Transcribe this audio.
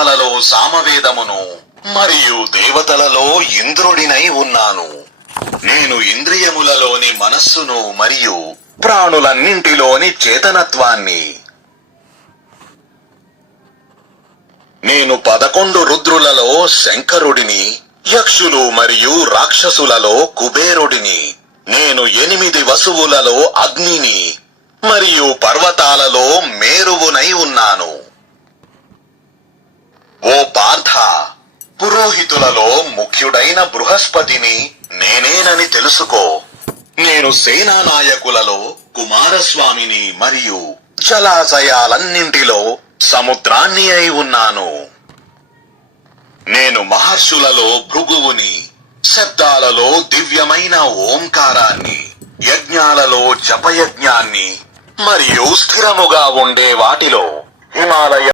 వేదాలలో సామవేదమును మరియు దేవతలలో ఇంద్రుడినై ఉన్నాను. నేను ఇంద్రియములలోని మనస్సును మరియు ప్రాణులన్నింటిలోని చేతనత్వాన్ని. నేను 11 రుద్రులలో శంకరుడిని, యక్షులు మరియు రాక్షసులలో కుబేరుడిని. నేను 8 వసువులలో అగ్నిని మరియు పర్వతాలలో మేరువునై ఉన్నాను. ఓ పార్థ, పురోహితులలో ముఖ్యుడైన బృహస్పతిని నేనేనని తెలుసుకో. నేను సేనానాయకులలో కుమారస్వామిని మరియు జలాశయాలన్నింటిలో సముద్రాన్ని అయి ఉన్నాను. నేను మహర్షులలో భృగువుని, శబ్దాలలో దివ్యమైన ఓంకారాన్ని, యజ్ఞాలలో జపయజ్ఞాన్ని మరియు స్థిరముగా ఉండే వాటిలో హిమాలయ